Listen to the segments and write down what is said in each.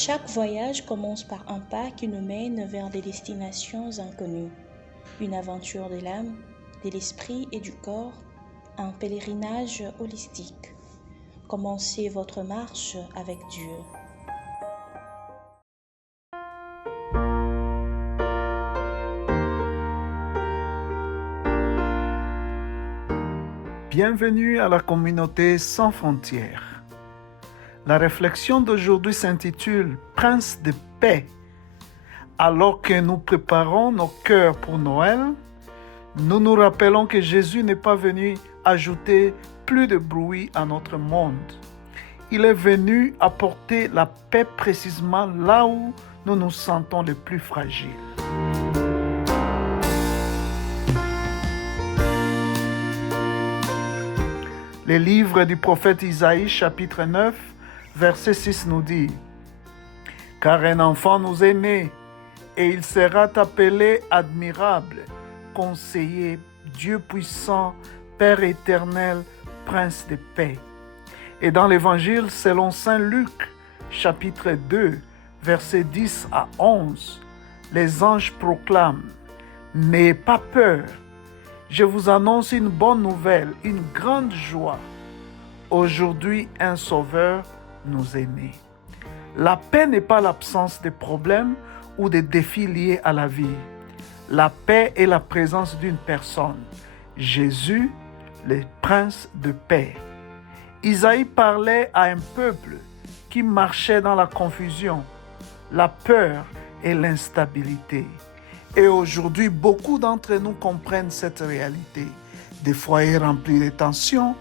Chaque voyage commence par un pas qui nous mène vers des destinations inconnues. Une aventure de l'âme, de l'esprit et du corps, un pèlerinage holistique. Commencez votre marche avec Dieu. Bienvenue à la communauté sans frontières. La réflexion d'aujourd'hui s'intitule « Prince de paix ». Alors que nous préparons nos cœurs pour Noël, nous nous rappelons que Jésus n'est pas venu ajouter plus de bruit à notre monde. Il est venu apporter la paix précisément là où nous nous sentons les plus fragiles. Le livre du prophète Isaïe, chapitre 9, verset 6 nous dit « Car un enfant nous est né, et il sera appelé admirable, conseiller, Dieu puissant, Père éternel, Prince de paix. » Et dans l'évangile selon saint Luc, chapitre 2, verset 10 à 11, les anges proclament « N'ayez pas peur, je vous annonce une bonne nouvelle, une grande joie. Aujourd'hui, un sauveur nous est né. » La paix n'est pas l'absence de problèmes ou de défis liés à la vie. La paix est la présence d'une personne, Jésus, le Prince de paix. Isaïe parlait à un peuple qui marchait dans la confusion, la peur et l'instabilité. Et aujourd'hui, beaucoup d'entre nous comprennent cette réalité. Des foyers remplis de tensions,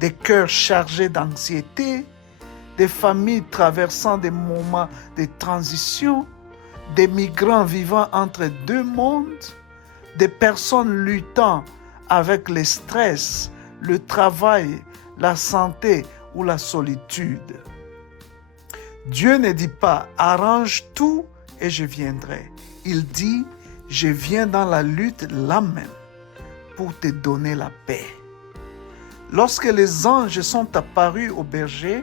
des cœurs chargés d'anxiété, des familles traversant des moments de transition, des migrants vivant entre deux mondes, des personnes luttant avec le stress, le travail, la santé ou la solitude. Dieu ne dit pas « arrange tout et je viendrai ». Il dit « je viens dans la lutte là même pour te donner la paix ». Lorsque les anges sont apparus au berger,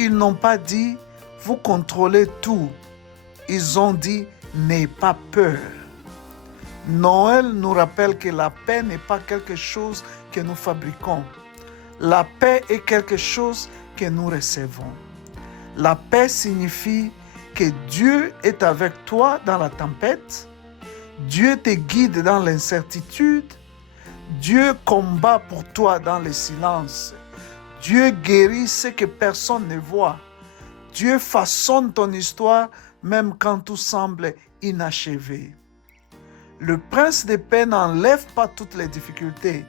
ils n'ont pas dit « vous contrôlez tout ». Ils ont dit « n'ayez pas peur ». Noël nous rappelle que la paix n'est pas quelque chose que nous fabriquons. La paix est quelque chose que nous recevons. La paix signifie que Dieu est avec toi dans la tempête, Dieu te guide dans l'incertitude, Dieu combat pour toi dans le silence, Dieu guérit ce que personne ne voit, Dieu façonne ton histoire même quand tout semble inachevé. Le Prince de paix n'enlève pas toutes les difficultés,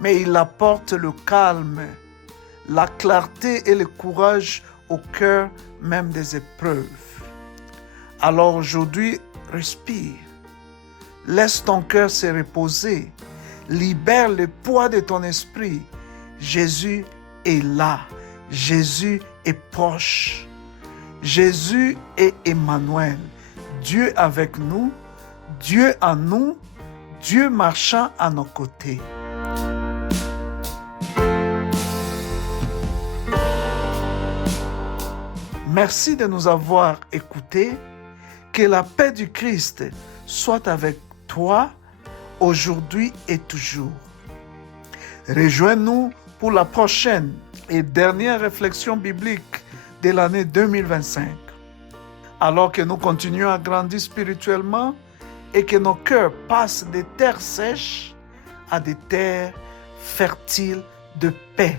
mais il apporte le calme, la clarté et le courage au cœur même des épreuves. Alors aujourd'hui, respire. Laisse ton cœur se reposer. Libère le poids de ton esprit. Jésus est là. Jésus est proche. Jésus est Emmanuel. Dieu avec nous, Dieu en nous, Dieu marchant à nos côtés. Merci de nous avoir écoutés. Que la paix du Christ soit avec toi aujourd'hui et toujours. Rejoins-nous pour la prochaine et dernière réflexion biblique de l'année 2025. Alors que nous continuons à grandir spirituellement et que nos cœurs passent des terres sèches à des terres fertiles de paix.